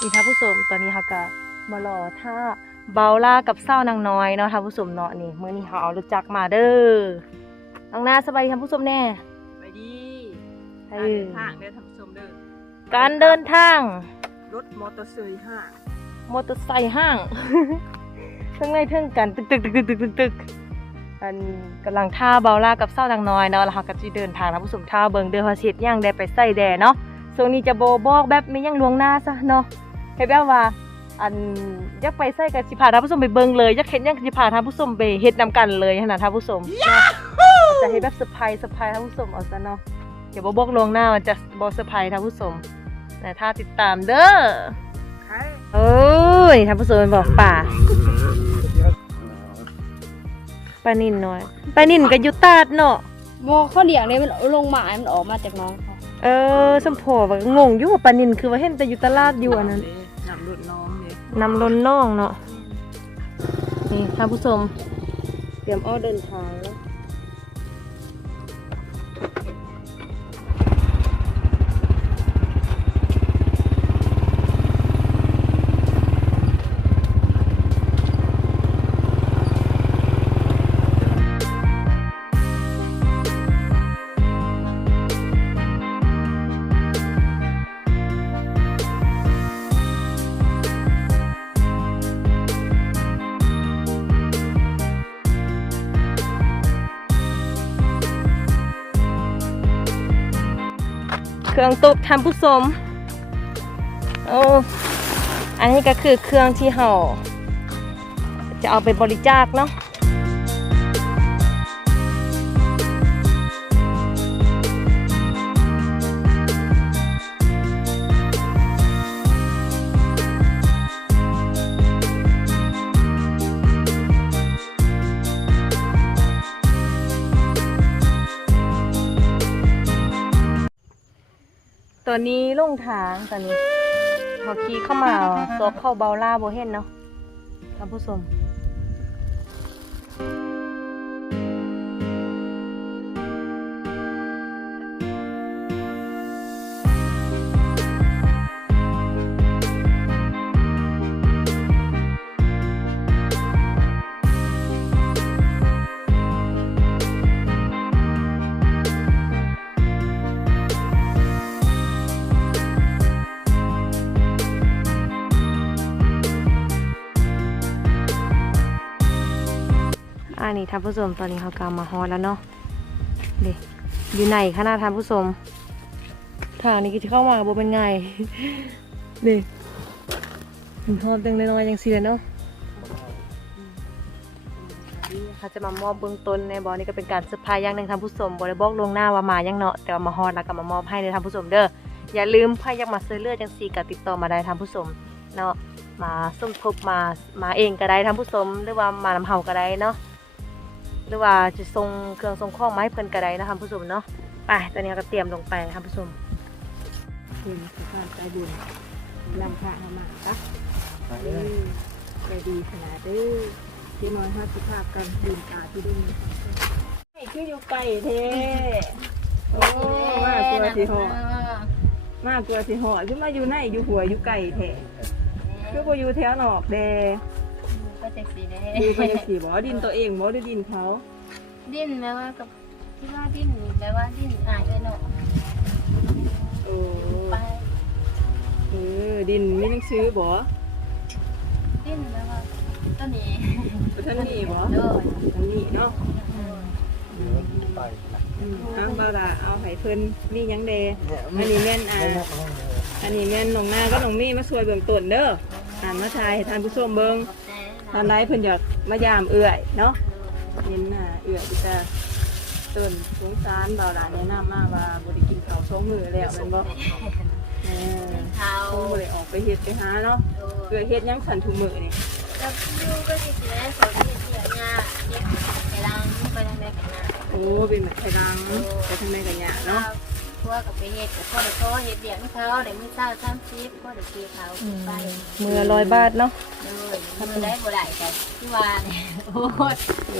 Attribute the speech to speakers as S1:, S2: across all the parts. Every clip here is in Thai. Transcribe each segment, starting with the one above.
S1: นี่ท่านผู้ชมตอนนี้เขาก็มารอท่าเบาล่ากับเศร้านางน้อยเนาะท่านผู้ชมเนาะนี่มื้อนี้เขาเอารถจักรมาเด้อน้องนาสบายดีท่านผู้ชมแน่
S2: ไปดี
S1: เอ
S2: การ
S1: อ
S2: เดินทางเดินทางชมเด้อ
S1: การเดินทาง
S2: รถมอเตอร์ไซค์ห้าง
S1: มอเตอร์ไซค์ห้าง ทั้งในเทั้งกันตึกตึกตึกตึกตึกตึกตึกอันกำลังท่าเบาล่ากับเศร้านางน้อยเนาะแล้วเขาก็จะเดินทางท่านผู้ชมท่าเบิงเดือฮอสิตย่างได้ไปใส่แดเนาะช่วงนี้จะโบบอกแบบไม่ยังลวงหน้าซะเนาะ เห็นแบบว่าอันอยากไปใส่กับสิพาท่านผู้ชมไปเบิงเลยอยากเห็นอยากสิพาท่านผู้ชมไปเฮ็ดนำกันเลยขนาดท่านผู้ชมเนาะจะเฮ็ดแบบเซอร์ไพรส์เซอร์ไพรส์ท่านผู้ชมเอาซะเนาะเดี๋ยวบ่บอกลวงหน้ามันจะบ่เซอร์ไพรส์ท่านผู้ชมแต่ถ้าติดตามเด้อ
S2: ใคร
S1: โอ้ยท่านผู้ชมบอกป่าปลานินน้อยปลานินกับยุตาดเนาะ
S3: บอเขาเลี้ยงเลยมันลงมามันออกมาจากน้องเขา
S1: เออสมพอว่างงอยู่ว่าปลานินคือว่าเห็นแต่อยู่ตลาดอยู่อันนั้น
S2: นำรถน้องเลย
S1: นำล้นน่องเนาะนี่ท่านผู้ชม เตรียมอ้อเดินทางแล้ว เครื่องตกท่านผู้ชมโอ้อันนี้ก็คือเครื่องที่เราจะเอาไปบริจาคเนาะ ตัวนี้ลงทางตอนนี้พอขี่เข้ามาซอกเข้าเบาล่าโบเห็นเนาะท่านผู้ชม ท่านผู้ชมตอนนี้เขากำมาฮอแล้วเนาะเด็อยู่ไหนขนาท่านผู้ชมทางนี้ก็จะเข้ามาบ่เป็นไงนี่มันฮอดเต็งน้อยๆยังเสียเนาะเขาจะมามอบเบื้องต้นในบอนี่ก็เป็นการเซอร์ไพรส์อย่างหนึ่งท่านผู้ชมบริบอกลวงหน้าว่ามายังเนาะแต่ว่ามาฮอดแล้วก็มามอบให้เลยท่านผู้ชมเด้ออย่าลืมใครอยากมาซื้อเลือดจังสีก็ติดต่อมาได้ท่านผู้ชมเนาะมาสมทบมามาเองก็ได้ท่านผู้ชมหรือว่ามานำเฮาก็ได้เนาะ หรือว่าจะส่งเครื่องส่งของมาให้เพิ่นก็ได้นะคะผู้ชมเนาะไปตอนนี้ก็เตรียมลงไปนะคะผู้ชม
S2: คุณสภาพใจบุญนำพระมาจ้ะเออใจดีขนาดเด้อที่น้อยห้าสิบภาพกันดื่มตาที่ดุมนี่คืออยู่ไก่เท่โอ้มากกลัวสิหอดมากกลัวสิหอดขึ้นมาอยู่ในอยู่หัวอยู่ไก่แท้คือบ่อยู่แถวนอกแด
S3: ก็จะสีแดง
S2: อยู่ไปยังสีบ่ดินตัวเองบ่ได้ดินเขา
S3: ดิ้นแปลว่ากับที่ว่าดิ้นแปลว่าดิ้นอายเลยเนาะ
S2: โอ้
S3: ไป
S2: เออดินมีหนังสือบ่
S3: ดิ้นแปลว่าต้นนี้
S2: บ่ทันมีบ่
S3: โดย
S2: ทันมีเนาะอืมเอาเบาละเอาให้เพิ่นมีหยังเดอันนี้แม่นอ่าอันนี้แม่นน้องหน้าก็น้องมี่มาช่วยเบื้องต้นเด้ออ่านมาทายให้ท่านผู้ชมเบิ่ง ตอนไหนเพิ่นอยากมายามเอื่อยเนาะเห็นอ่าเอื่อยที่จะต้นสงสารเบาละแนะนำมาว่าบ่ได้กินข้าวสองมื้อแล้วแม่นบ่เออ
S3: เท้า
S2: คงบ่ได้ออกไปเฮ็ดไปหาเนาะ
S3: โด
S2: เอื่อยเฮ็ดหยังสั่นทุกมื้อนี่
S3: แล้วอยู่ก็จะเสียสองที่เสียงาเย็บไปล้างไปทางใดกันนะ
S2: โอ้เป็นแบบไทยดังไปทางใดกันยะเนาะ
S3: พวกกับไปเฮ็ดกับพ่อเด็กเขาเฮ็ดเบียงเขาเด็กมือเช้าสามสิบพ่อเด็กเกี่ยวเขาไป
S1: มือละร้อยบาทเนาะ
S3: เลยมือได้บ่ได้แต่ที่ว่าเนี่ยโอ้ย
S2: เอ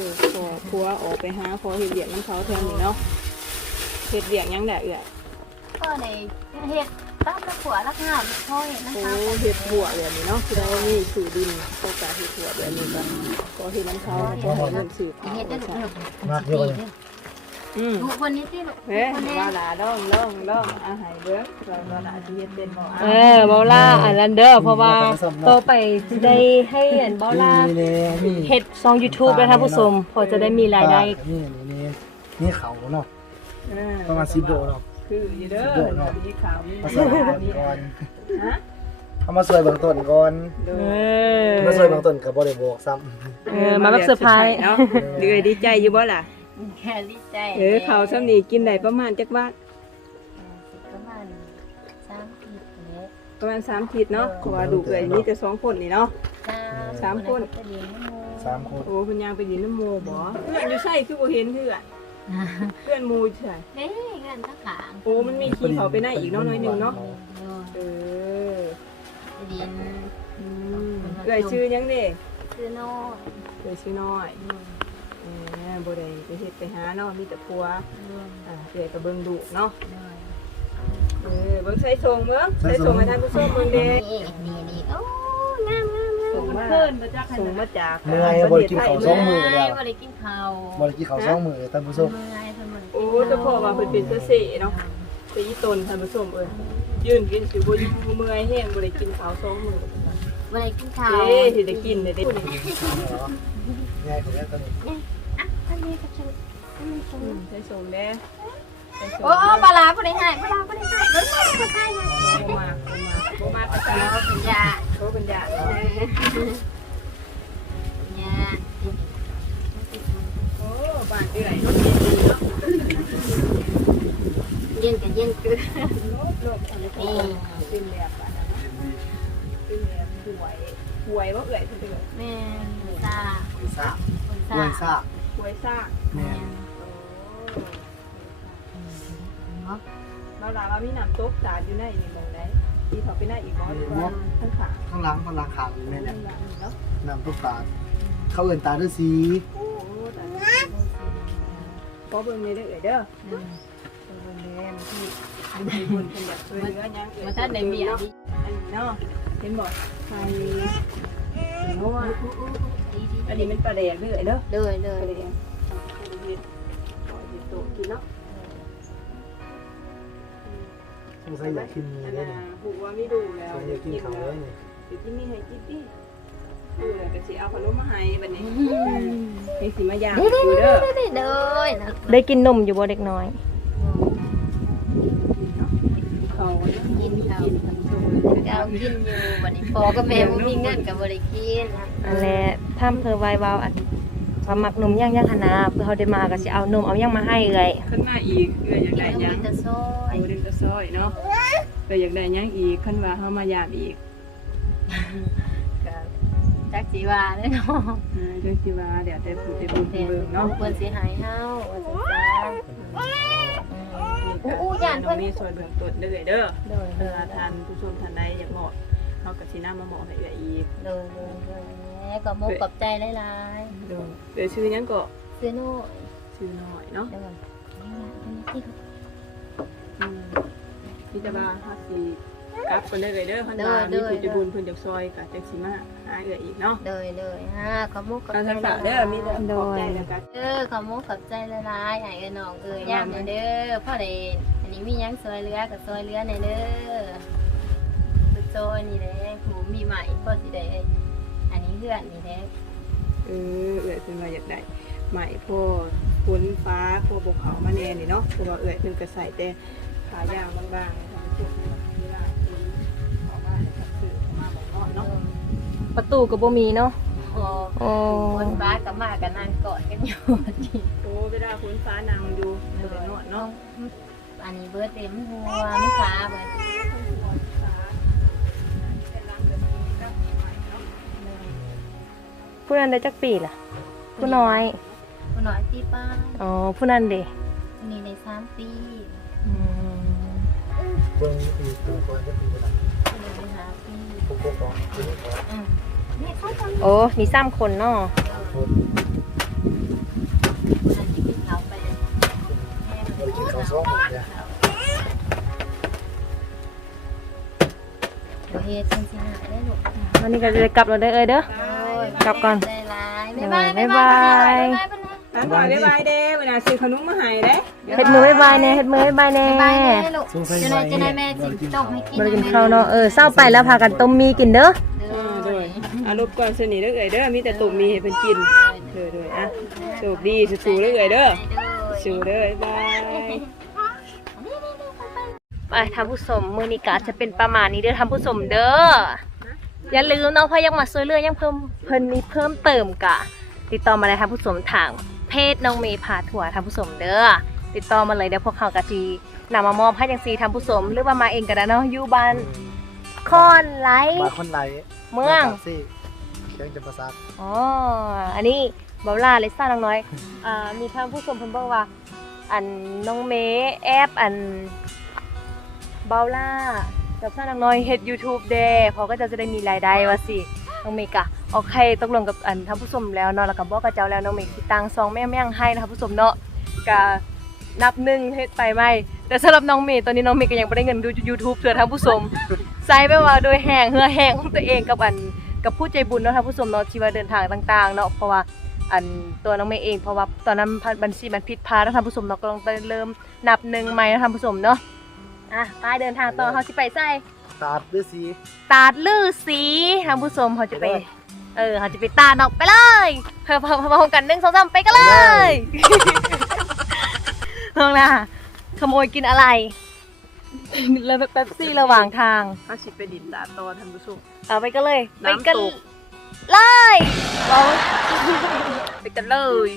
S2: อขอครัวออกไปหาขอเห็ดเบียกน้ำเขาแทนนี่เนาะเห็ดเบียกหยังแดดเอื่อย
S3: ก็ในเฮ็ดตั้มละขวดละข้าวละถ้อยนะ
S2: โอ้
S3: คะ
S2: เห็ดบัวแบบนี้เนาะคือเรามีสื่อดินโอกาสเห็ดบัวแบบนี้ก็ก็เห็ดน้ำเขาก็ให้เงินสื่อเขา
S3: เฮ็ดได้ลูก
S2: ใช่
S3: ลูก
S4: มากเยอะเลย
S2: อืม
S3: ลูกคนนี้ที่ลูก
S2: เฮ้ย
S3: คนนี้
S2: ว่าหลาดองดองดองอาหารเด้อเราเราหลาที่เฮ็ดเป็นบ่
S1: เอ
S2: อะ
S1: อเบาล่าอันนั้นเด้อเพราะว่าโตไปจะได้ให้อันเบาล่า
S4: มีเนี่ยมี
S1: เฮ็ดซอง YouTube แล้วท่านผู้ชมพอจะได้มีรายได้
S4: นี่นี่นี่นี่เขาเนาะ
S2: เออ
S4: ประมาณสิบโลเนาะ
S2: คืออยู่เด้อ
S4: สิบโลเนาะ
S2: มีขาวมี
S4: มาสวยเบื้องต้นก่อน
S2: ฮะ
S4: เอามาสวยเบื้องต้นก่อน
S2: เด้
S1: เอ
S2: อ
S1: อ
S4: มาสวยเบื้องต้นกับบริบอกซ้
S1: เออมาแบบเซอร์ไพรส์
S2: เนาะเดือยดีใจอยู่บ่ล่ะ
S3: แค่ดีใจ
S2: เออเขาวซ้ำนี่กินได้ประมาณจักบาท
S3: ประมาณสามขีดเนี้ย
S2: ประมาณ3ขีดเนาะเพราะว่าดูเอ้ยมีแต่สองคนนี่เนาะสามคน
S3: ไปเรียนน้ำมูำ
S4: สามคน
S2: โอ้เพิ่นย่างไปดินน้ำโมบ่เพื่อนอยู่ใช่คือบ่เห็นเพื่อนเพื่อนหมู่ใช่
S3: เด้เงินทั้งขาง
S2: โอ้มันมีขี้เขาไปหน้าอีกเนาะน้อยหนึงเนาะเออ
S3: ไปเรียน
S2: อืมเอ้ยชื่อหยังเด้
S3: ซื้อโน่
S2: เอ้ยชื่อน้อย เออบ่ได้ไปเฮ็ดไปหาเนาะมีแต่ผัวอ่าเอ้ยก็เบิ่งดุเนาะเออเบิ่งใส่ทรงเบิ่งใส่ทรงให้ท่านผู้ชมเบิ่งเด้
S3: นี่นี่นี่โอ้งามงามงาม
S2: ส่งมาส่งมาจาก
S4: เมื่อยบริกินเขาวสองมือแล้ว
S3: บ่ได้กินข้าว
S4: บริกินเขาวสองมือท่านผู้ชม
S3: เมื่อยเพิ่นบ่ได้กิน
S2: โอ้
S3: ข้าว
S2: เจ้าพ่อว่าเพิ่นเป็นเสื้อเสเนาะไปอีตนท่านผู้ชมเอ้ยยืนกินสิบ่อยู่เมื่อยแห้งบ่ได้กินข้าวสองมื้อ
S3: บ่ได้กินข้าว
S2: เด้สิได้กินเด้เด้
S4: ง่ายกว่านี้ตอนนี้
S3: อะอันนี้
S2: ใส่ส่งเด้ใส่ส่ง
S3: โอ้ปลาร้าบ่ได้ให้ปลาร้าบ่ได้ให้บ่ได้บ่ได้ให้
S2: บ่มาบ่มาบ่มากระ
S3: ปลา
S2: จา
S3: ร้าเป็นยา
S2: โตเป็นยา
S3: ยา
S2: โอ้บ้านเอื้อย
S3: เย็นกันเย็นคือ
S2: โลกอันนี้
S3: นี่
S2: เป็นแบบบ้านนั้นเป็นแบบป่วยป่วยบ่เอื้อยเพิ่นเด้อ
S3: แม่ซ่า
S4: วยซ่า
S3: คน
S4: กล้วย
S3: ซ่า
S4: ซ่า
S2: ป่วยซ่า
S4: แม่
S3: เนาะ
S2: เราลาว่ามีน้ำตกสาดอยู่ในนี่มองได้ที่เขาไปได้อีกบ่หรือว่าทั้งขา
S4: ข้างหลังข้างหลังขางนี่แม่เนี่ย
S2: เนาะ
S4: น้ำตุ๊กตาเขาเอินตาด้วยสี
S2: โอ้แต่พอเบิ่งเลยเด้อเอ้ยเด้อ
S3: อืม
S2: เบิ่งแดงที่มีบุญเป็นแบบเอื้อยังเอ้ย
S3: มาท่านได้มีอัน
S2: เนาะ
S3: นี้
S2: อันนี้เนาะเห็นบ่ใครเนาะ
S3: ดีดี
S2: อันนี้มันปลาแดงเด้อเอ้ยเด้อ
S3: เลยเล
S2: ป
S3: ย
S2: ลาแดงเฮ็ดขอเฮ็ดโตกินเนาะ
S4: สงสัยอยากกินมี
S2: อัน
S4: ได้
S2: น่ะ
S4: เนี่ย
S2: ผูกว่าไม่ดูแล้ว
S4: สงสัยอยากกินเขาได้เนี่ย
S2: เดี๋ยวกินนี่ให้กินดิดูแล้วก็สิเอาขนมมาให้บัดนี้ให้สิมาย่าง
S3: เด้
S2: อยู่เด้อ
S3: เด้เด้เลยนะ
S1: ได้กินนมอยู่บ่เด็กน้อย
S2: เขา
S3: กินข้า วเอากินอยู่วันนี้พอก็แม่บ่มีเงินก็บ่ได้กิน
S1: อันแหละถ้าเพิ่นไว้วาวอันว่ามักนมย่างย่างคณะเพื่อเฮาได้มาก็สิเอานมเอาย่างมาให้เอ้ย
S2: ขึ้นมาอีกเอื้ออยากได้
S3: กิน
S2: หยัง
S3: จะซอ
S2: เอา
S3: ย
S2: เรื่องกระซอยเนาะเอื้ออยากได้หยังอีกคันว่าเฮามายามอีก
S3: ก็จัก สิว่าเด้อเนาะ
S2: เรื่องที่ว่าเดี๋ยวแต่ผู้จะบุญ
S3: เพิ่
S2: เบิ่งเนาะ
S3: เพิ่นสิหายเฮาว่าซั่นอู้อู้ย่าน
S2: น้อ
S3: เพิ่
S2: ง
S3: น
S2: มีซอยเบื้องต้นเด้อเด้อ
S3: โดย
S2: เวลาทานผู้ชมท่านใดอยากเหมาะเฮาก็สินำมาเหมาะให้เอื้ออีก
S3: โดยโดยโดยแม่ก็มกกับใจหลาย
S2: เด้อเอื้อชื่อหยังก็
S3: ๆซื้อโน่ย
S2: ชื่อน้อยเนาะ
S3: เดี๋ยวก่อนนี่ที่
S2: อืมพี่จะว่าเฮาสิ กลับกันได้เลยเด้อคันว่ามีผู้จะบุญเพิ่นอยากซอยก็จังสิมาหาเอื้ออีกเนาะ
S3: โดยโดยฮะขอมุกกับ
S2: ทาง
S3: ใจ
S2: ทางฝากเด้อมีแต่ขอบใจแล้วกัน
S3: เออขอมุกกับใจละลายไอ้เอ้น้องเอ้ยย่ามเด้อพ่อได้อันนี้มียังซอยเรือกับซอยเรือในเด้อโจนี่แหละหูมีใหม่พ่อสิได้อันนี้เพื่อนนี่แหละ
S2: เออเอื้อยเพิ่นว่าอยากได้ใหม่พ่อฝนฟ้าพ่อบกเขามาแน่นี่เนาะเพราะว่าเอื้อยเพิ่นก็ใส่แต่ขายางบางๆ
S1: ประตูก็บ่มีเนาะ
S3: พอ
S1: โอ้
S3: คนฟ้ากับมากันนั่งกอดกันอยู่ที่
S2: โอ้เวลาฝนฟ้านางอยู่เดี๋ยวนวดเนาะ
S3: อันนี้เบิร์ดเต็มหัวไม่ฟ้าเบิร์ด
S1: ผู้นั้นได้จักปีล่ะ ผู้น้อย
S3: คนน้อยที่ป้า
S1: อ๋อผู้นั้นเด้
S3: อันนี้ในสามปี
S1: อืม
S4: เบิ่งอีกตัวก่อนจะปีละ
S3: อันนี้ในห้า ปี
S4: พวกพวกของที่นี่ก่อน
S3: อืมนี่เขาทำ
S1: โอ้มีสามคนเนาะ
S4: คน
S3: อันนี้กินเขาไปแม่
S4: บริกินเขาวสองมือเนี่ย
S3: เเฮ็ดจังสิหายได้ลูก
S1: วันนี้ก็จะได้กลับแล้วเด้อเอ้ยเด้อกลับก่อน
S3: ใจร้าย
S1: เออ
S3: บ๊ายบาย
S1: บ๊ายบาย
S3: บ๊ายบาย บ๊ายบาย
S2: ร้านหน่อยบ๊ายบายเด้ เวลาซื้อขนมมาให้เด้
S1: เฮ็ดมือบ๊ายบายแน่เฮ็ดมือบ๊ายบายแน่
S3: บ๊ายบายแม่ลูกจะได้จะได้แม่สิต้มให้กิน
S1: บ่ได้กินข้าวเนาะเออเศร้าไปแล้วพากันต้มมีกินเด้อ
S3: เด้
S2: อ่า
S3: อ
S2: โดยอารมณ์ก่อนสนิทเด้อเอ่ยเด้อมีแต่ตุ่มมีให้เพิ่นกินเด้อโดยอะโชคดีสู้ๆเด้อเอ่ยเด้อสู้เด้อบ๊ายบาย
S1: ไปท่านผู้ชมมื้อนี้ก็จะเป็นประมาณนี้เด้อท่านผู้ชมเด้ออย่าลืมเนาะเพราะยังมาช่วยเหลือยังเพิ่มเพิ่นมีเพิ่มเติมกะ ติดต่อมาเลยท่านผู้ชมทาง เพจน้องเมย์พาทัวร์ท่านผู้ชมเด้อติดต่อมาเลยเดี๋ยวพวกเขากะจีนำมามอบให้จังซีท่านผู้ชมหรือว่ามาเองก็ได้เนาะอยู่บ้านคอนไลท์
S4: มาคนไหล
S1: เมือง
S4: ซี่เชียงจำปาสัก
S1: อ๋ออันนี้เบลล่าเลซ่าน้องน้อยอ่ามีท่านผู้ชมเพิ่นบอกว่า อันน้องเมย์แอปอันเบลล่ากับซ่าน้องน้อยเฮ็ด YouTube เด้เพอก็จะจะได้มีรายได้ว่าสิ น้องเมย์กะโอเคตกลงกับอันท่านผู้ชมแล้วเนาะแล้วก็บอกกับเจ้าแล้วน้องเมย์สิตังซองแม่แม่งให้นะครับผู้ชมเนาะกะนับหนึ่งเฮ็ดไปไหมแต่สำหรับน้องเมย์ตอนนี้น้องเมย์ก็ยังบ่ได้เงินดู YouTube เถื่อท่านผู้ชมใส่ไปว่าโดยแห้งเหือแห้งของตัวเองกับอันกับผู้ใจบุญเนาะท่านผู้ชมเนาะที่ว่าเดินทางต่างๆเนาะเพราะว่าอันตัวน้องเมย์เองเพราะว่าตอนนั้นบัญชีมันผิดพลาดแล้วท่านผู้ชมเนาะก็ต้องเริ่มนับหนึ่งใหม่ท่านผู้ชมเนาะอะไปเดินทางต่อเฮาสิไปใส่
S4: ตาดด้วยสี
S1: ตาดลือสีท่านผู้ชมเฮาจะไป เออเฮาจะไปตาดออกไปเลยเพิ่มเพิ่มพร้อมกันหนึ่งสองสามไปกันเลยลองนะขโมยกินอะไรแล้วแป๊บซี่ระหว่างทาง
S2: ถ้าสิไปดินดาตอท่านผู้ชม
S1: เอาไปกันเลยไป
S2: น้ำ
S1: กัน
S2: ตก
S1: เลยเราไปกันเลย